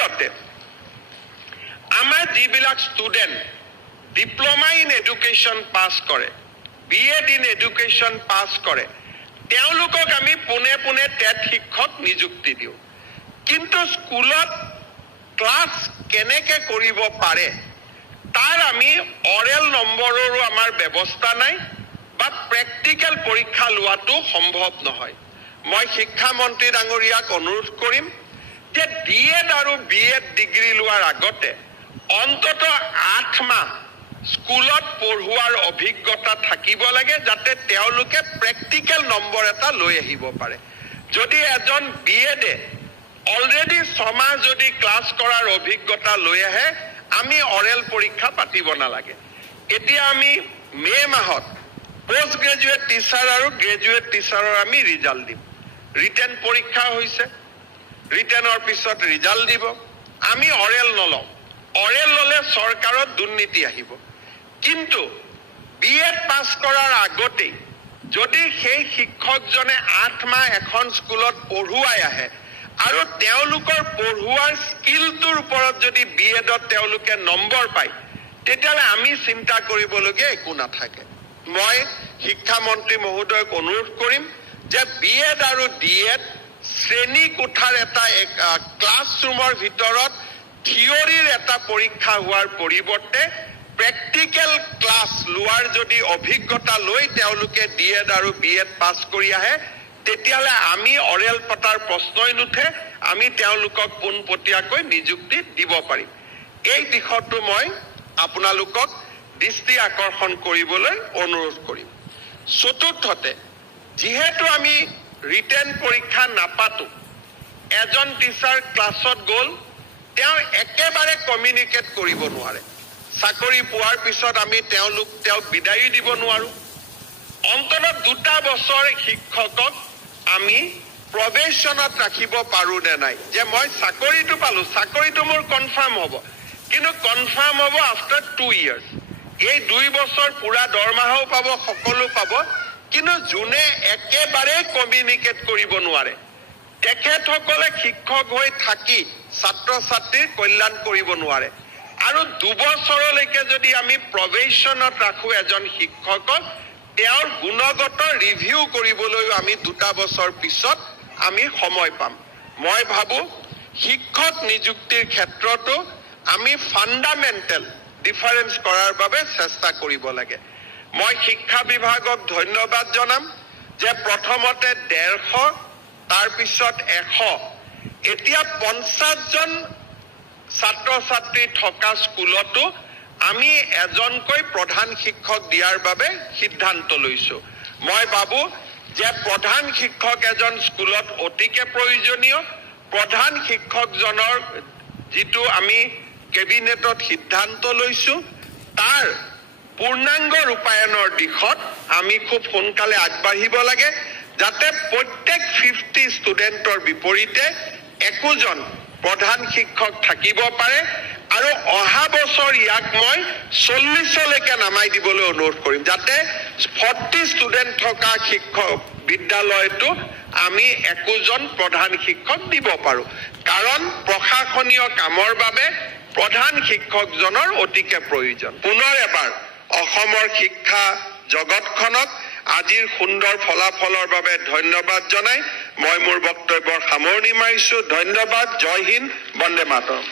দ্বিতীয়তে আমাৰ যিবিলাক ষ্টুডেণ্ট ডিপ্লোমা ইন এডুকেশ্যন পাছ কৰে BEd ইন এডুকেশ্যন পাছ কৰে তেওঁলোকক আমি পুনে পুনে টেট শিক্ষক নিযুক্তি দিওঁ কিন্তু স্কুলত ক্লাছ কেনেকৈ কৰিব পাৰে তাৰ আমি অৰেল নম্বৰৰো আমাৰ ব্যৱস্থা নাই বা প্ৰেক্টিকেল পৰীক্ষা লোৱাটো সম্ভৱ নহয় মই শিক্ষা মন্ত্ৰী ডাঙৰীয়াক অনুৰোধ কৰিম যে DEd আৰু BEd ডিগ্ৰী লোৱাৰ আগতে অন্তত 8 মাহ স্কুলত পঢ়ুৱাৰ অভিজ্ঞতা থাকিব লাগে যাতে তেওঁলোকে প্ৰেক্টিকেল নম্বৰ এটা লৈ আহিব পাৰে যদি এজন BEd অলৰেডি 6 মাহ যদি ক্লাছ কৰাৰ অভিজ্ঞতা লৈ আহে আমি অৰেল পৰীক্ষা পাতিব নালাগে এতিয়া আমি মে মাহত পোষ্ট গ্ৰেজুৱেট টিচাৰ আৰু গ্ৰেজুৱেট টিচাৰৰ আমি ৰিজাল্ট দিম ৰিটেন পৰীক্ষা হৈছে ৰিটেনৰ পিছত ৰিজাল্ট দিব আমি অৰেল নলওঁ অৰেল ললে চৰকাৰত দুৰ্নীতি আহিব কিন্তু BEd পাছ কৰাৰ আগতে যদি সেই শিক্ষকজনে 8 মাহ এখন স্কুলত পঢ়ুৱাই আহে আৰু তেওঁলোকৰ পঢ়ুৱাৰ স্কিলটোৰ ওপৰত যদি BEdত তেওঁলোকে নম্বৰ পায় তেতিয়ালে আমি চিন্তা কৰিবলগীয়া একো নাথাকে মই শিক্ষা মন্ত্ৰী মহোদয়ক অনুৰোধ কৰিম যে BEd আৰু DEd শ্ৰেণী কোঠাৰ এটা ক্লাছৰুমৰ ভিতৰত থিয়ৰিৰ এটা পৰীক্ষা হোৱাৰ পৰিৱৰ্তে প্ৰেক্টিকেল ক্লাছ লোৱাৰ যদি অভিজ্ঞতা লৈ তেওঁলোকে DEd আৰু BEd পাছ কৰি আহে তেতিয়ালে আমি অৰেল পটাৰ প্ৰশ্নই নুঠে আমি তেওঁলোকক পোনপটীয়াকৈ নিযুক্তি দিব পাৰিম এই দিশটো মই আপোনালোকক দৃষ্টি আকৰ্ষণ কৰিবলৈ অনুৰোধ কৰিম চতুৰ্থতে যিহেতু আমি ৰিটেন পৰীক্ষা নাপাতো এজন টিচাৰ ক্লাছত গ'ল তেওঁ একেবাৰে কমিউনিকেট কৰিব নোৱাৰে চাকৰি পোৱাৰ পিছত আমি তেওঁক বিদায় দিব নোৱাৰো অন্তত 2 বছৰ শিক্ষকক আমি প্ৰবেশনত ৰাখিব পাৰো নে নাই যে মই চাকৰিটো পালো চাকৰিটো মোৰ কনফাৰ্ম হ'ব কিন্তু কনফাৰ্ম হ'ব আফটাৰ 2 ইয়াৰ্স এই 2 বছৰ পুৰা দৰমহাও পাব সকলো পাব কিন্তু যোনে একেবাৰে কমিউনিকেট কৰিব নোৱাৰে তেখেতসকলে শিক্ষক হৈ থাকি ছাত্ৰ ছাত্ৰীৰ কল্যাণ কৰিব নোৱাৰে আৰু 2 বছৰলৈকে যদি আমি প্ৰবেশনত ৰাখো এজন শিক্ষকক তেওঁৰ গুণগত ৰিভিউ কৰিবলৈ আমি 2 বছৰ পিছত আমি সময় পাম মই ভাবো শিক্ষক নিযুক্তিৰ ক্ষেত্ৰতো আমি ফান্ডামেন্টাল ডিফাৰেন্স কৰাৰ বাবে চেষ্টা কৰিব লাগে মই শিক্ষা বিভাগক ধন্যবাদ জনাম যে প্ৰথমতে 150 তাৰ পিছত 100 এতিয়া 50 জন ছাত্ৰ ছাত্ৰী থকা স্কুলতো আমি এজনকৈ প্ৰধান শিক্ষক দিয়াৰ বাবে সিদ্ধান্ত লৈছো মই ভাবো যে প্ৰধান শিক্ষক এজন স্কুলত অতিকে প্ৰয়োজনীয় প্ৰধান শিক্ষকজনৰ যেটো আমি কেবিনেটত সিদ্ধান্ত লৈছো তাৰ পূৰ্ণাংগ ৰূপায়নৰ দিশত আমি খুব সোনকালে আগবাঢ়িব লাগে যাতে প্ৰত্যেক 50 ষ্টুডেন্টৰ বিপৰীতে একোজন প্ৰধান শিক্ষক থাকিব পাৰে আৰু অহা বছৰ ইয়াক মই 40 লৈকে নামাই দিবলৈ অনুৰোধ কৰিম যাতে 40 ষ্টুডেন্ট থকা শিক্ষক বিদ্যালয়টো আমি একোজন প্ৰধান শিক্ষক দিব পাৰো কাৰণ প্ৰশাসনীয় কামৰ বাবে প্ৰধান শিক্ষকজনৰ অতিকে প্ৰয়োজন পুনৰ এবাৰ অসমৰ শিক্ষা জগতখনক আজিৰ সুন্দৰ ফলাফলৰ বাবে ধন্যবাদ জনাই মই মোৰ বক্তব্যৰ সামৰণি মাৰিছো ধন্যবাদ জয় হিন্দ বন্দে মাতৰম